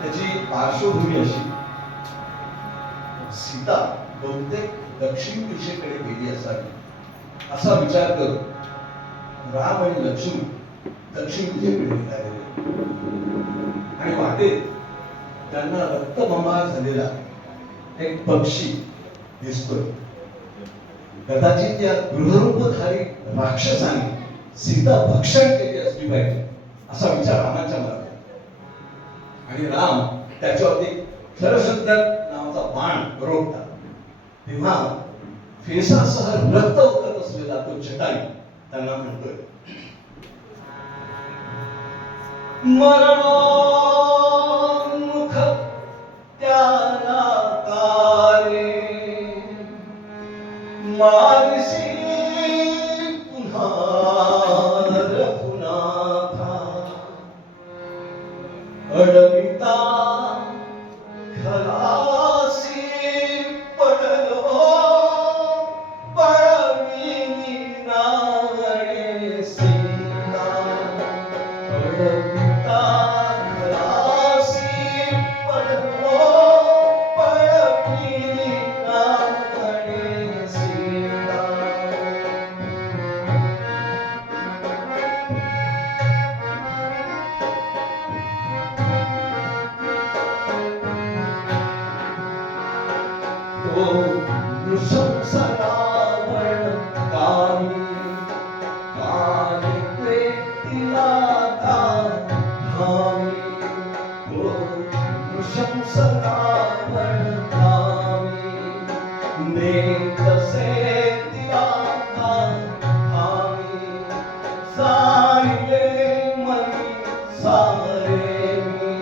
त्याची पार्श्वभूमी अशी, सीता बहुतेक दक्षिण दिशेकडे गेली असावी असा विचार करून राम आणि लक्ष्मण दक्षिण दिशेकडे निघालेले आणि वाटेत त्यांना रक्तबंबाळ झालेला एक पक्षी दिसतोय. कदाचित या गृहरूपधारी राक्षसाने सीता भक्षण केली असली पाहिजे असा विचार रामाच्या मनात. आणि राम त्याच्यावरती खरसुद्धा नावाचा बाण रोखतात. तेव्हा फेसासह रक्त उकळत असलेला तो जटायू त्यांना म्हणतोय, मरणोन्मुख त्याला तारे मानसी पुन्हा रघुनाथा अडविता खलासी पडलो पळविनी नावणे सीता. अडविता खलासी पडलो पळविनी नावणे सीता. तो नृशंसरावण कामी कामी प्रेतीला धामी. तो नृशंसरावण कामी नेतसे तिला धामी. सारिले मनी सारे मी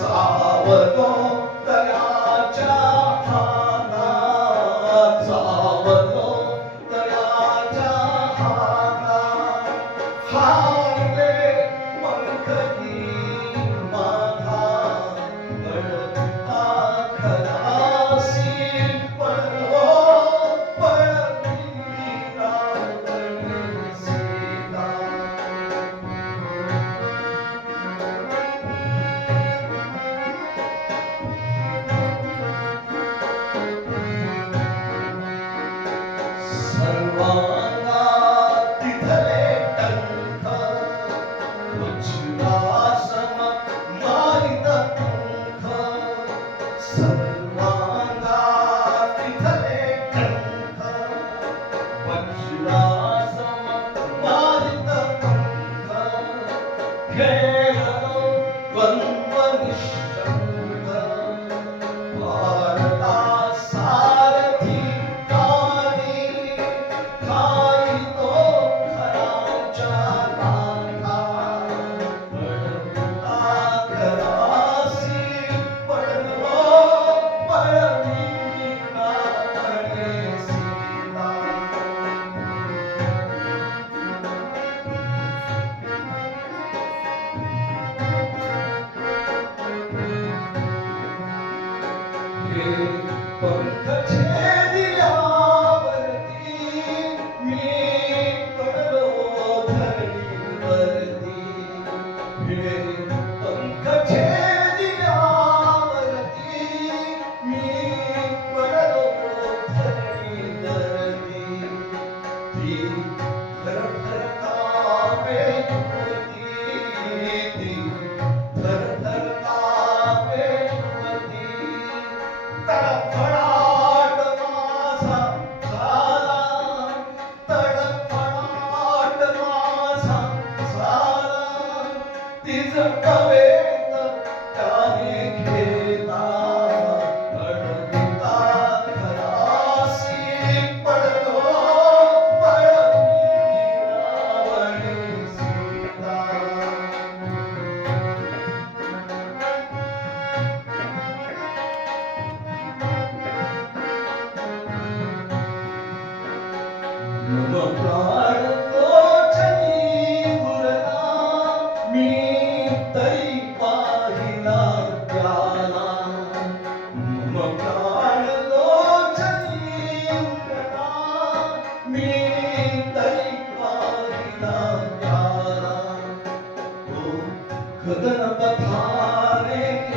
सावतो तयाच्या गगन पथारे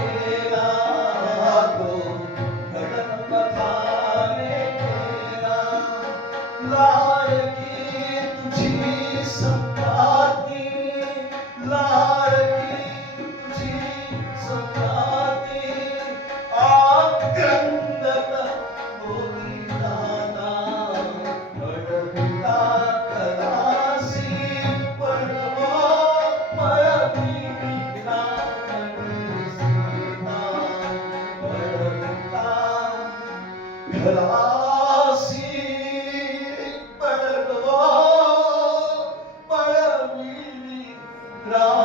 राम